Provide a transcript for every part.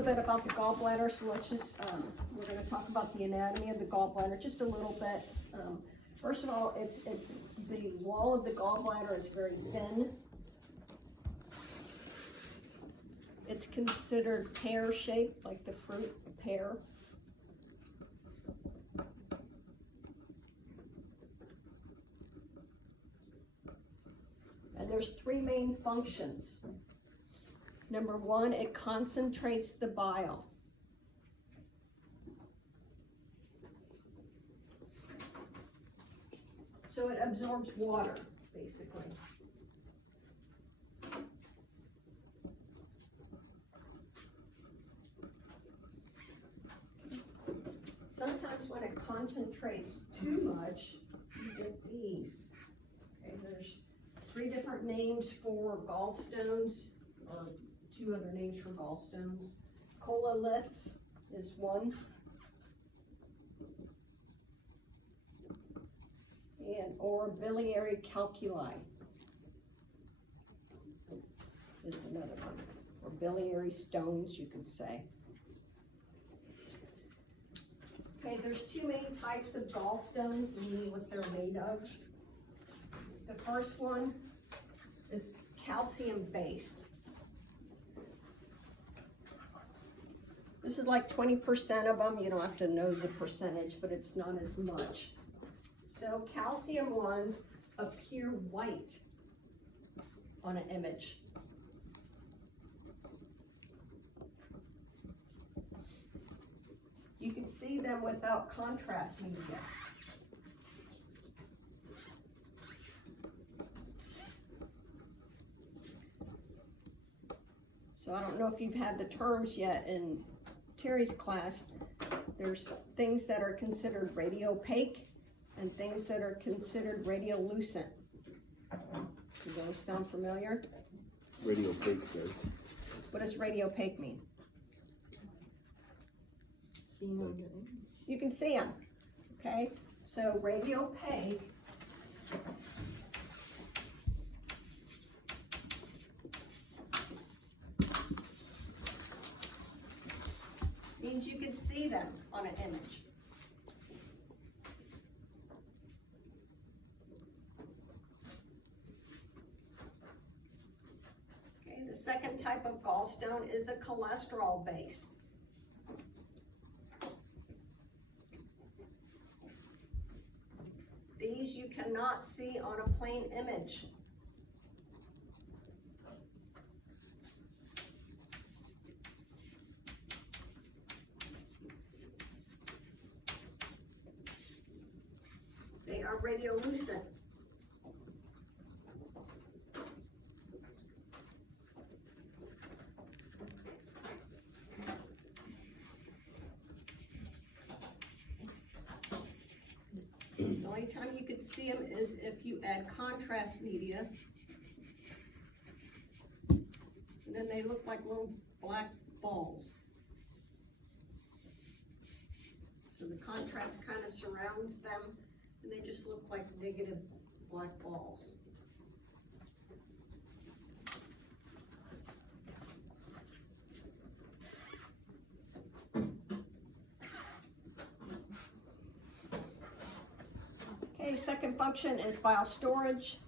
little bit about the gallbladder, so let's just, we're gonna talk about the anatomy of the gallbladder just a little bit. First of all, it's the wall of the gallbladder is very thin. It's considered pear-shaped, like the fruit pear. And there's three main functions. Number one, it concentrates the bile. So it absorbs water, basically. Sometimes when it concentrates too much, you get these. Okay, there's three different names for gallstones, or two other names for gallstones. Cholangiopancreatography is one. Or biliary calculi is another one. Or biliary stones, you could say. Okay, there's two main types of gallstones, meaning what they're made of. The first one is calcium-based. This is like 20% of them. You don't have to know the percentage, but it's not as much. So calcium ones appear white on an image. You can see them without contrast media. So I don't know if you've had the terms yet in Terry's class. There's things that are considered radiopaque and things that are considered radiolucent. Does those sound familiar? Radiopaque says. What does radiopaque mean? You can see them, okay? So radiopaque means you can see them on an image. Okay, the second type of gallstone is a cholesterol base. These you cannot see on a plain image. They are radiolucent. The only time you could see them is if you add contrast media. And then they look like little black balls. So the contrast kind of surrounds them and they just look like negative black balls. Okay, second function is bile storage.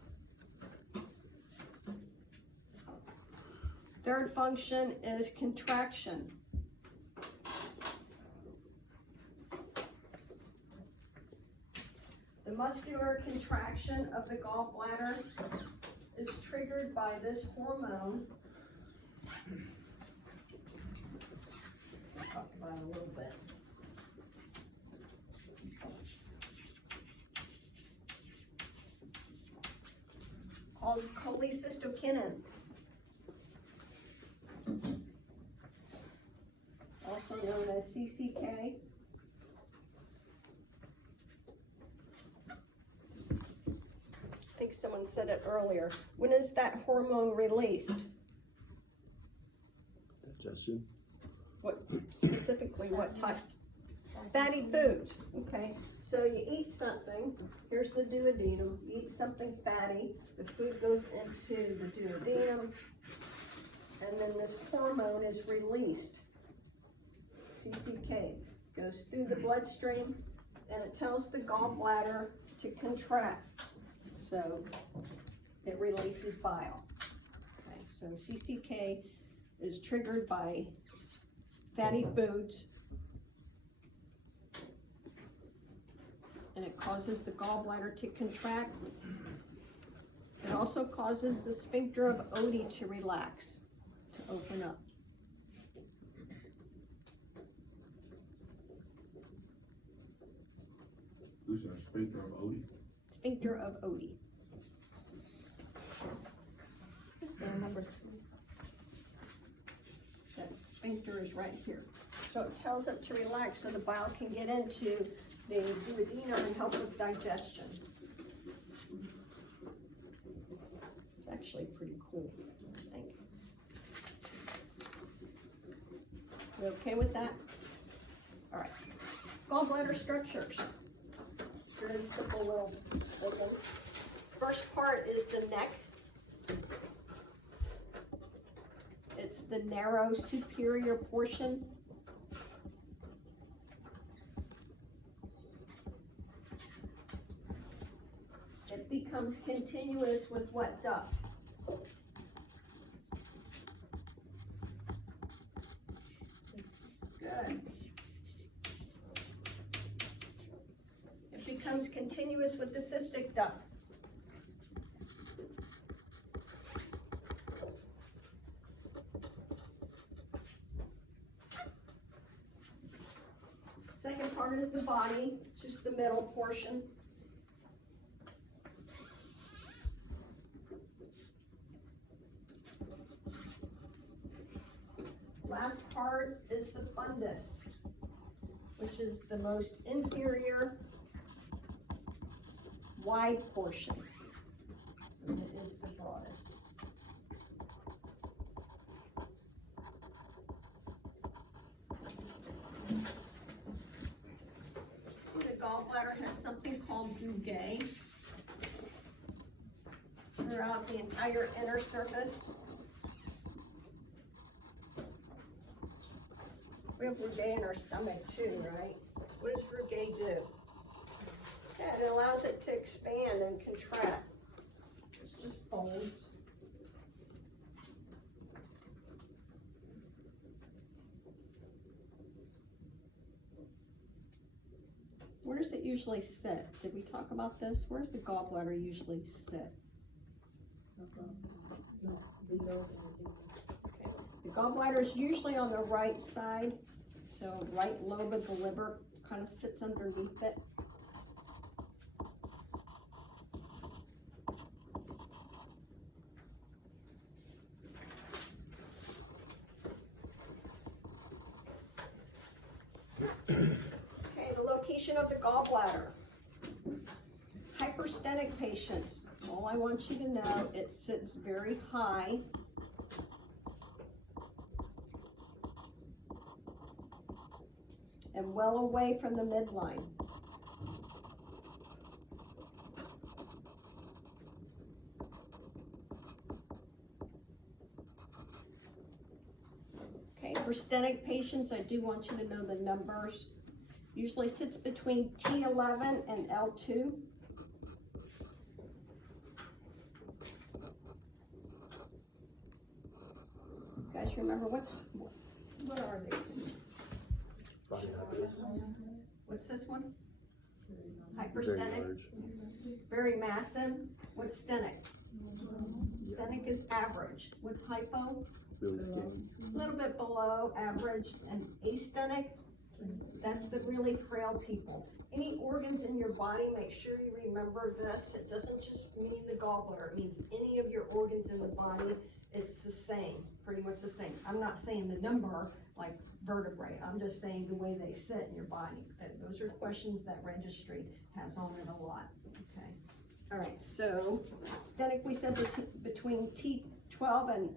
Third function is contraction. The muscular contraction of the gallbladder is triggered by this hormone. I'll talk about it a little bit. Called cholecystokinin, also known as CCK. I think someone said it earlier. When is that hormone released? Digestion. What specifically, what type? Fatty foods. Okay, so you eat something. Here's the duodenum. You eat something fatty. The food goes into the duodenum, and then this hormone is released. goes through the bloodstream, and it tells the gallbladder to contract. So it releases bile. Okay, so CCK is triggered by fatty foods, and it causes the gallbladder to contract. It also causes the sphincter of Oddi to relax, to open up. Who's our sphincter of Oddi? Sphincter of Oddi. Number 3. That sphincter is right here. So it tells it to relax so the bile can get into the duodenum and help with digestion. It's actually pretty cool, I think. You okay with that? All right. Gallbladder structures. Very simple little thing. First part is the neck. It's the narrow superior portion. It becomes continuous with what duct? Good. It becomes continuous with the cystic duct. Second part is the body, it's just the middle portion. Last part is the fundus, which is the most inferior wide portion. So it is the broadest. The gallbladder has something called Brugade throughout the entire inner surface. We have Brugade in our stomach too, right? What does Brugade do? Yeah, it allows it to expand and contract. It's just folds. Where does it usually sit? Did we talk about this? Where does the gallbladder usually sit? Okay. The gallbladder is usually on the right side, so right lobe of the liver kind of sits underneath it. Of the gallbladder. Hyperstenic patients, all I want you to know, it sits very high. And well away from the midline. Okay, for stenic patients, I do want you to know the numbers. Usually sits between T11 and L2. You guys remember what are these? What's this one? Hyperstenic. Very massive. What's stenic? Stenic is average. What's hypo? Really skinny. A little bit below average. And astenic, that's the really frail people. Any organs in your body, make sure you remember this. It doesn't just mean the gallbladder. It means any of your organs in the body. It's the same, pretty much the same. I'm not saying the number like vertebrae. I'm just saying the way they sit in your body. Those are questions that registry has on it a lot. Okay. All right. So stenic, we said between T12 and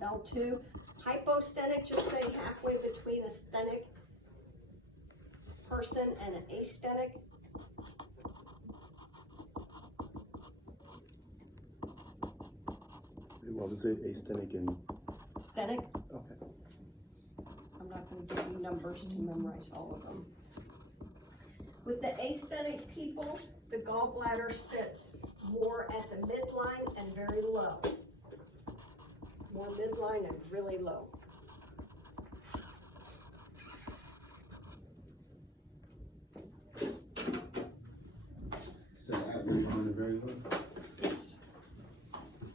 L2. Hypostenic, just say halfway between a stenic person and an astenic. What was it? Astenic and Stenic. okay. I'm I'm not gonna give you numbers to memorize all of them. With the asthenic people, the gallbladder sits more at the midline and very low. More midline and really low. So at the line, very low. Yes.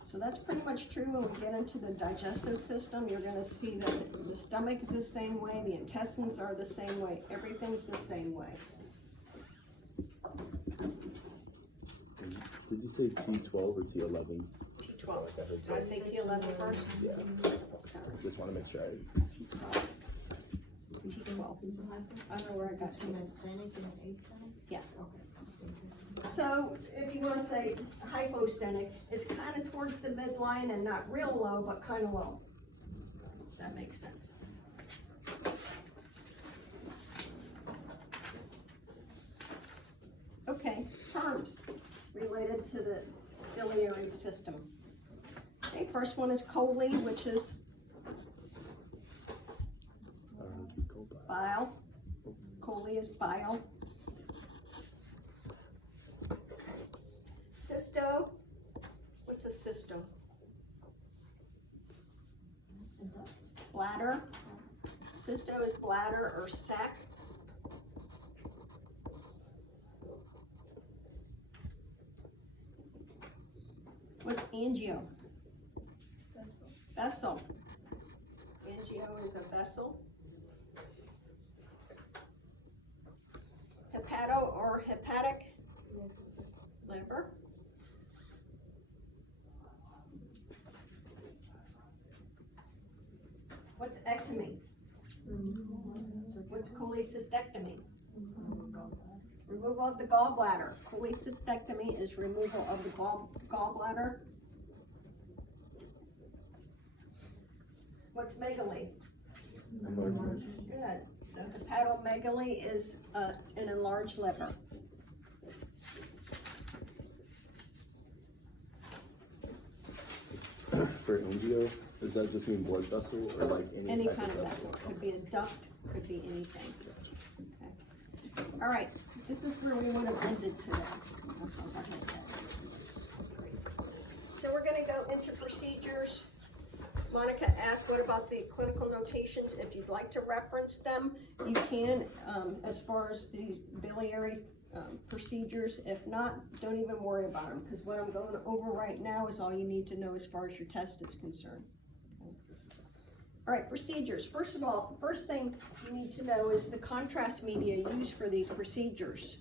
So that's pretty much true when we get into the digestive system. You're gonna see that the stomach is the same way, the intestines are the same way, everything's the same way. Did you say T12 or T11? T12. Did I say T11 first? Yeah. Sorry. Just want to make sure T12. I don't know where I got to. Yeah. So if you wanna say hypostenic, it's kinda towards the midline and not real low, but kinda low. That makes sense. Okay, terms related to the biliary system. Okay, first one is chole, which is bile. Chole is bile. Cysto, what's a cysto? Bladder. Cysto is bladder or sac. What's angio? Vessel. Angio is a vessel. Hepato or hepatic liver. What's ectomy? What's cholecystectomy? Removal of the gallbladder. Cholecystectomy is removal of the gallbladder. What's megaly? Good. So hepatomegaly is an enlarged liver. For angio, does that just mean blood vessel or like Any type kind of vessel. Could be a duct, could be anything. Okay. All right, this is where we would have ended today. So we're gonna go into procedures. Monica asked, what about the clinical notations? If you'd like to reference them, you can, as far as the biliary procedures. If not, don't even worry about them, because what I'm going over right now is all you need to know as far as your test is concerned. All right, procedures. First of all, first thing you need to know is the contrast media used for these procedures.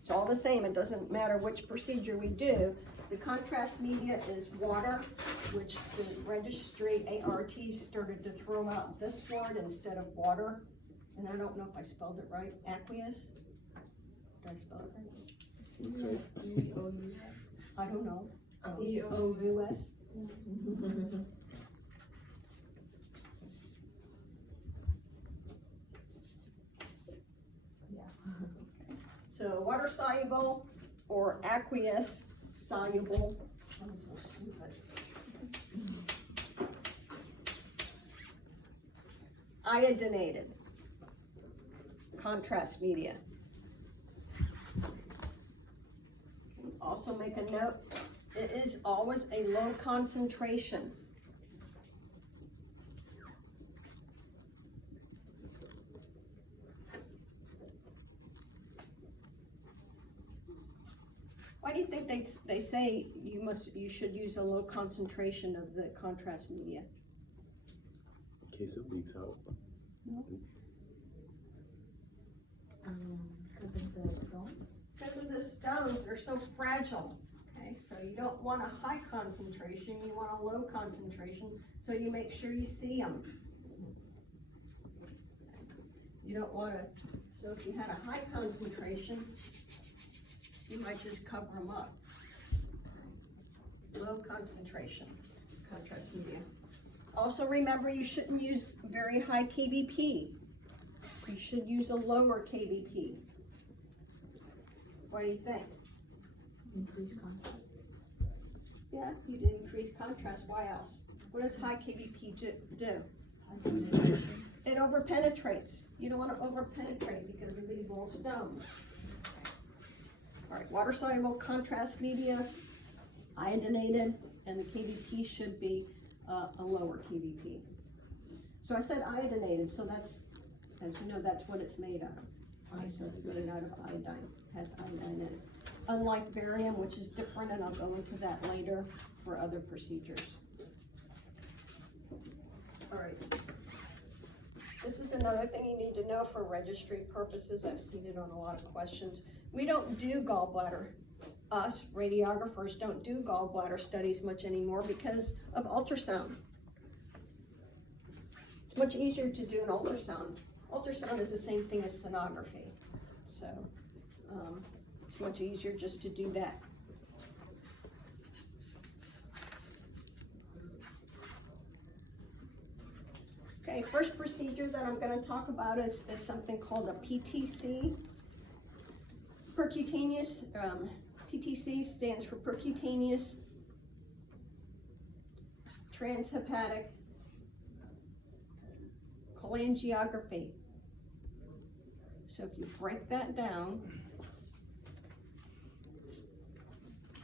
It's all the same. It doesn't matter which procedure we do. The contrast media is water, which the registry ART started to throw out this word instead of water. And I don't know if I spelled it right. Aqueous? Did I spell it right? E-O-U-S. I don't know. E-O-U-S. So water soluble or aqueous soluble. I'm so stupid. Iodinated contrast media. Also make a note, it is always a low concentration. Why do you think they say you should use a low concentration of the contrast media? In case it leaks out. No. Because of the stone? Because of the stones, they're so fragile. Okay, so you don't want a high concentration, you want a low concentration, so you make sure you see them. You don't want to, so if you had a high concentration, you might just cover them up. Low concentration, contrast media. Also remember, you shouldn't use very high kVp. You should use a lower kVp. What do you think? Increase contrast. Yeah, you did increase contrast. Why else? What does high kVp do? High It over-penetrates. You don't wanna over-penetrate because of these little stones. All right, water-soluble contrast media, iodinated, and the KVP should be a lower KVP. So I said iodinated, so that's, as you know, that's what it's made of. Okay, so it's made out of iodine, has iodine in it. Unlike barium, which is different, and I'll go into that later for other procedures. All right. This is another thing you need to know for registry purposes. I've seen it on a lot of questions. We don't do gallbladder. Us radiographers don't do gallbladder studies much anymore because of ultrasound. It's much easier to do an ultrasound. Ultrasound is the same thing as sonography. So it's much easier just to do that. Okay, first procedure that I'm going to talk about is something called a PTC. Percutaneous, PTC stands for percutaneous transhepatic cholangiography. So if you break that down,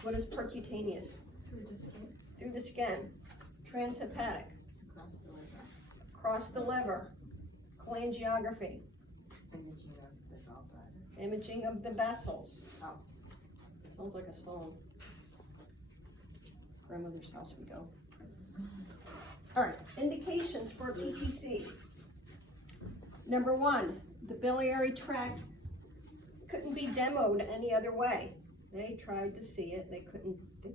what is percutaneous? Through the skin. Transhepatic. Across the liver. Cholangiography. Imaging of the gallbladder. Imaging of the vessels. Oh. Sounds like a song. Grandmother's house we go. All right, indications for PTC. Number one, the biliary tract couldn't be demoed any other way. They tried to see it, they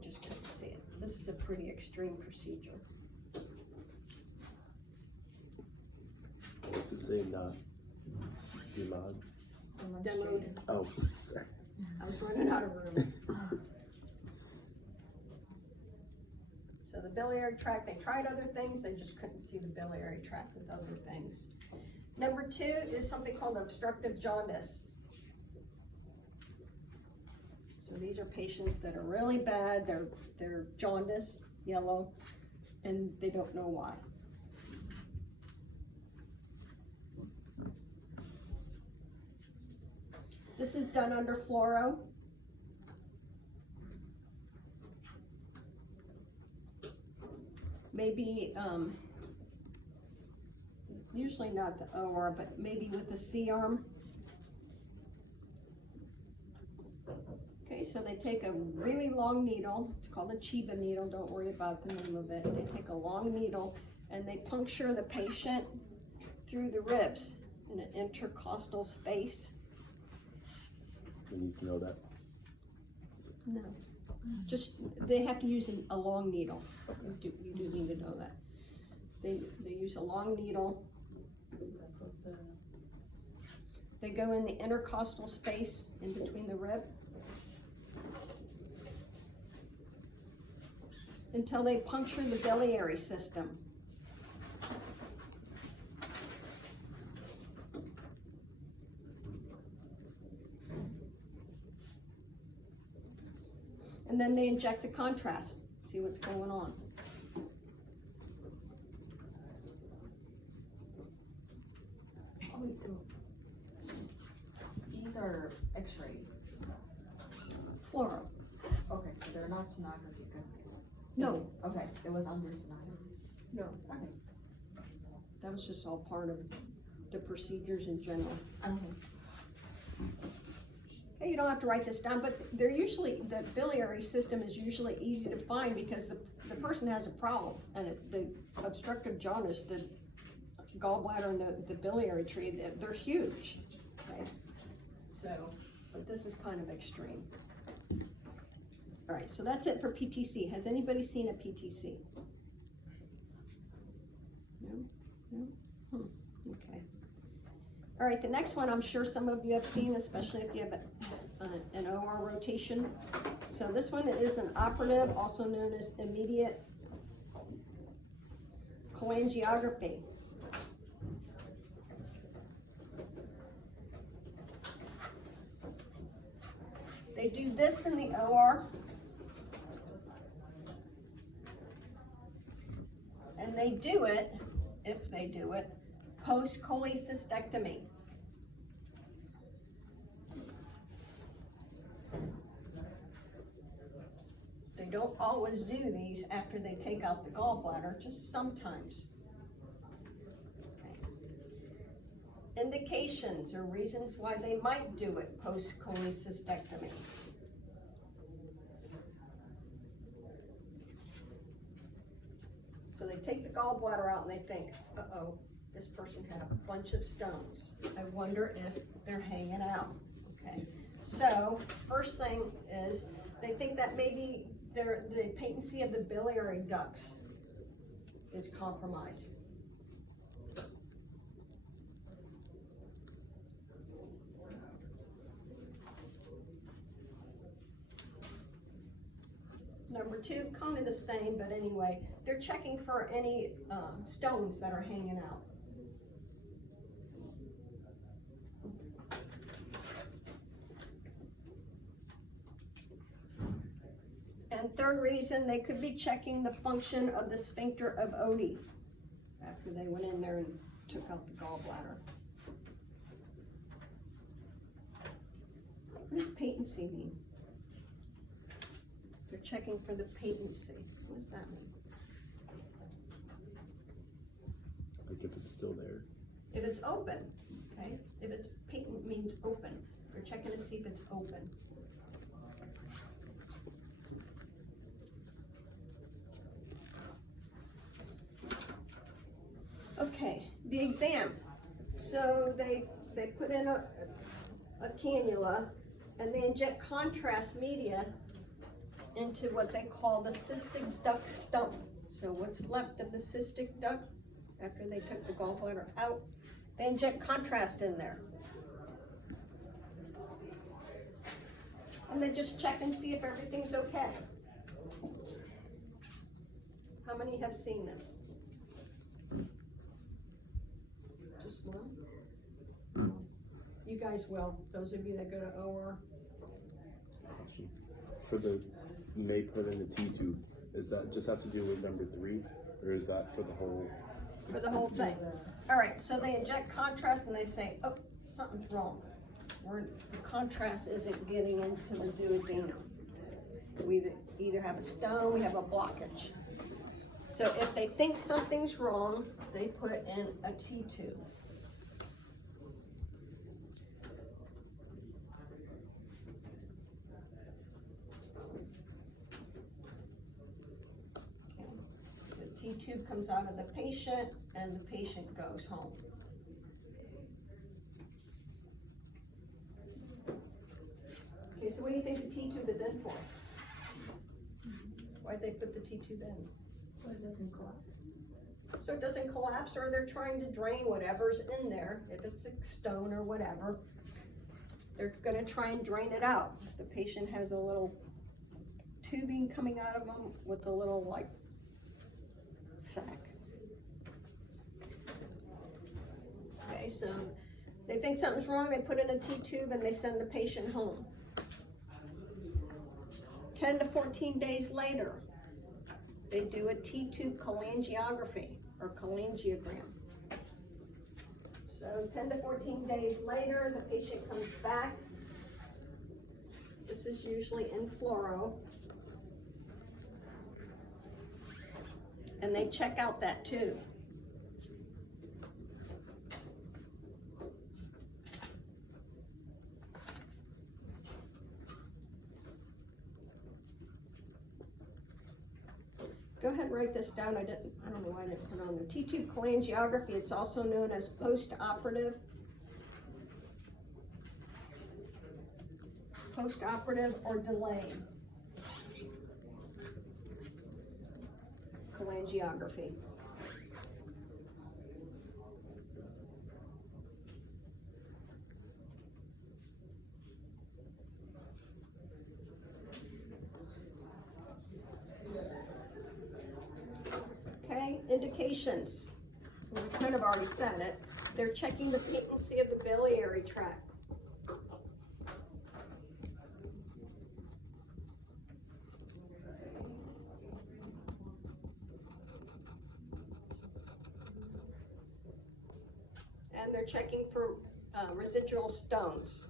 just couldn't see it. This is a pretty extreme procedure. What's it say? Not demod? Demoed. Oh, sorry. I was running out of room. So the biliary tract, they tried other things, they just couldn't see the biliary tract with other things. Number two is something called obstructive jaundice. So these are patients that are really bad, they're jaundice, yellow, and they don't know why. This is done under fluoro. Maybe, usually not the OR, but maybe with the C-arm. Okay, so they take a really long needle, it's called a Chiba needle, don't worry about the name of it. They take a long needle and they puncture the patient through the ribs in an intercostal space. You need to know that. No, just, they have to use a long needle. You do need to know that. They use a long needle. They go in the intercostal space in between the rib until they puncture the biliary system. And then they inject the contrast, see what's going on. Oh, wait, so these are X-ray. Fluoro. Okay, so they're not sonography because. No. Okay, it was under sonography. No. Okay. That was just all part of the procedures in general. Okay. Hey, you don't have to write this down, but they're usually, the biliary system is usually easy to find because the person has a problem. And the obstructive jaundice, the gallbladder and the biliary tree, they're huge. Okay. So, but this is kind of extreme. All right, so that's it for PTC. Has anybody seen a PTC? No? No? Okay. All right, the next one I'm sure some of you have seen, especially if you have an OR rotation. So this one is an operative, also known as immediate cholangiography. They do this in the OR. And they do it if they do it, post-cholecystectomy. They don't always do these after they take out the gallbladder, just sometimes. Okay. Indications or reasons why they might do it post-cholecystectomy. So they take the gallbladder out and they think, uh-oh, this person had a bunch of stones. I wonder if they're hanging out, okay? So, first thing is, they think that maybe the patency of the biliary ducts is compromised. Number two, kind of the same, but anyway, they're checking for any stones that are hanging out. And third reason, they could be checking the function of the sphincter of Oddi after they went in there and took out the gallbladder. What does patency mean? They're checking for the patency. What does that mean? Like if it's still there. If it's open, okay? If it's patent means open. They're checking to see if it's open. Okay, the exam. So they put in a cannula and they inject contrast media into what they call the cystic duct stump. So what's left of the cystic duct after they took the gallbladder out, they inject contrast in there. And they just check and see if everything's okay. How many have seen this? Just one? You guys will, those of you that go to OR. For the, when they put in the T-tube, does that just have to do with number 3? Or is that for the whole? For the whole thing. All right, so they inject contrast and they say, oh, something's wrong. The contrast isn't getting into the duodenum. We either have a stone, we have a blockage. So if they think something's wrong, they put in a T-tube. The T-tube comes out of the patient and the patient goes home. Okay, so what do you think the T-tube is in for? Why'd they put the T-tube in? So it doesn't collapse. So it doesn't collapse, or they're trying to drain whatever's in there. If it's a stone or whatever, they're gonna try and drain it out. The patient has a little tubing coming out of them with a little like sac. Okay, so they think something's wrong, they put in a T-tube and they send the patient home. 10 to 14 days later, they do a T-tube cholangiography or cholangiogram. So 10 to 14 days later, the patient comes back. This is usually in fluoro. And they check out that tube. Go ahead and write this down. I don't know why I didn't put it on there. T-tube cholangiography, it's also known as post-operative. Post-operative or delayed cholangiography. Okay, indications. We kind of already said it. They're checking the patency of the biliary tract. and they're checking for residual stones.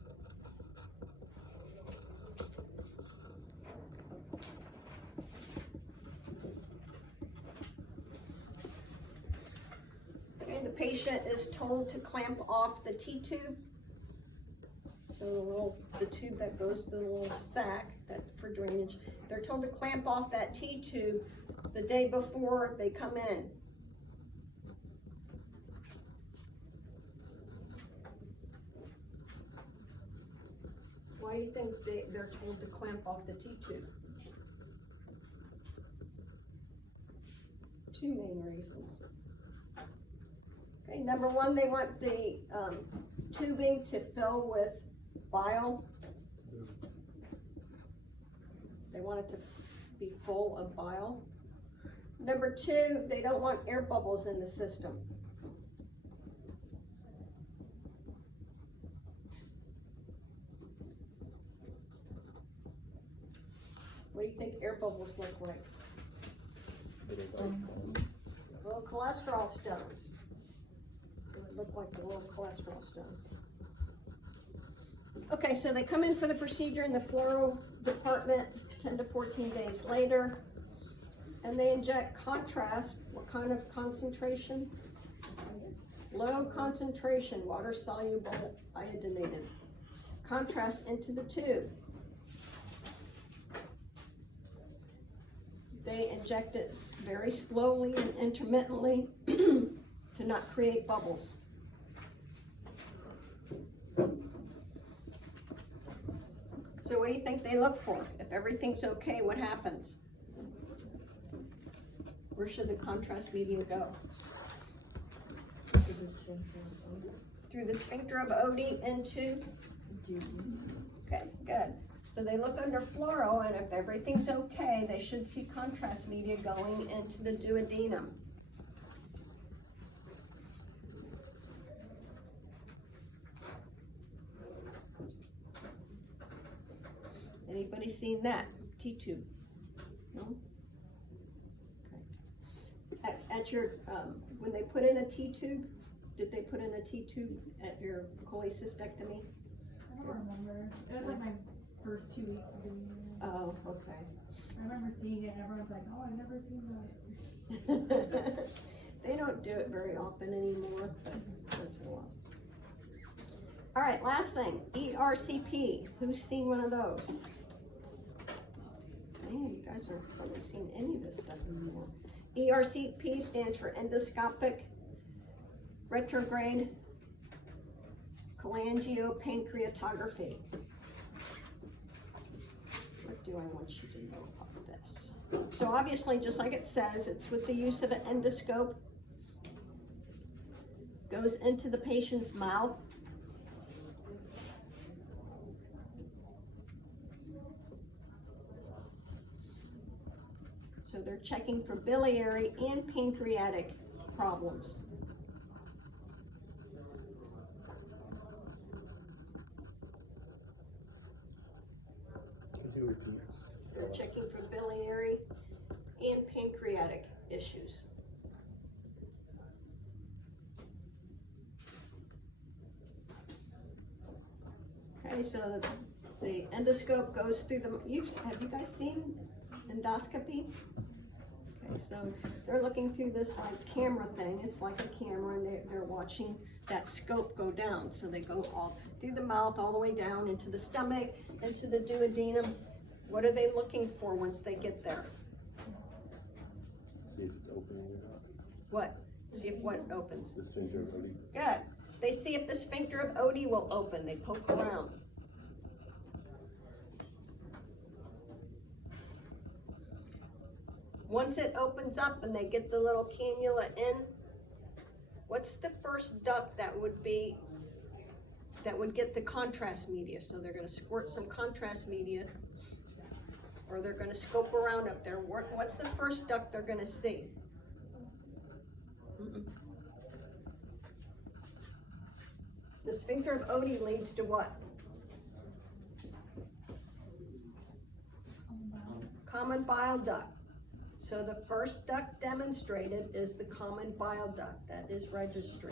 Okay, the patient is told to clamp off the T-tube. So the tube that goes to the little sac that for drainage, they're told to clamp off that T-tube the day before they come in. Why do you think they're told to clamp off the T-tube? Two main reasons. Okay, number one, they want the tubing to fill with bile. They want it to be full of bile. Number two, they don't want air bubbles in the system. What do you think air bubbles look like? Little cholesterol stones. It would look like the little cholesterol stones. Okay, so they come in for the procedure in the fluoro department 10 to 14 days later, and they inject contrast. What kind of concentration? Low concentration, water soluble iodinated. Contrast into the tube. They inject it very slowly and intermittently to not create bubbles. So what do you think they look for? If everything's okay, what happens? Where should the contrast media go? Through the sphincter of Oddi into? Okay, good. So they look under fluoro, and if everything's okay, they should see contrast media going into the duodenum. Anybody seen that T-tube? No? Okay. At your, when they put in a T-tube, did they put in a T-tube at your cholecystectomy? I don't remember. It was like my first 2 weeks of being there. Oh, okay. I remember seeing it and everyone's like, oh, I've never seen this. They don't do it very often anymore, but once in a while. All right, last thing, ERCP. Who's seen one of those? Man, you guys aren't probably seen any of this stuff anymore. ERCP stands for Endoscopic Retrograde Cholangiopancreatography. What do I want you to know about this? So obviously, just like it says, it's with the use of an endoscope. Goes into the patient's mouth. So they're checking for biliary and pancreatic problems. They're checking for biliary and pancreatic issues. Okay, so the endoscope goes through the, have you guys seen endoscopy? Okay, so they're looking through this like camera thing. It's like a camera, and they're watching that scope go down. So they go all through the mouth, all the way down into the stomach, into the duodenum. What are they looking for once they get there? See if it's opening or not. What? See if what opens? The sphincter of Oddi. Good. They see if the sphincter of Oddi will open. They poke around. Once it opens up and they get the little cannula in, what's the first duct that would get the contrast media? So they're going to squirt some contrast media, or they're going to scope around up there. What's the first duct they're going to see? The sphincter of Oddi leads to what? Common bile duct. So the first duct demonstrated is the common bile duct. That is registry.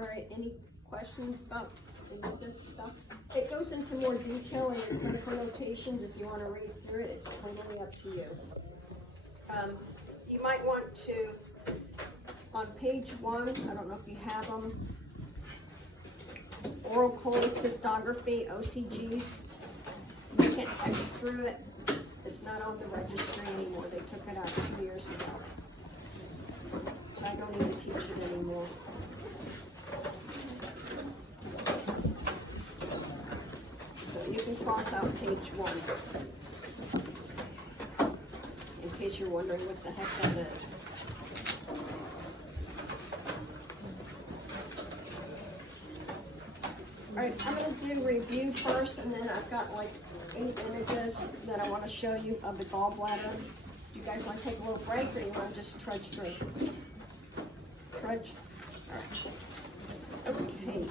All right, any questions about any of this stuff? It goes into more detail in your clinical notations. If you wanna read through it, it's totally up to you. You might want to, on page 1, I don't know if you have them, oral cholecystography, OCGs. You can't text through it. It's not on the registry anymore. They took it out 2 years ago. So I don't even teach it anymore. So you can cross out page 1. In case you're wondering what the heck that is. Alright, I'm gonna do review first, and then I've got like 8 images that I wanna show you of the gallbladder. Do you guys wanna take a little break, or you wanna just trudge through? Trudge? Alright. Okay.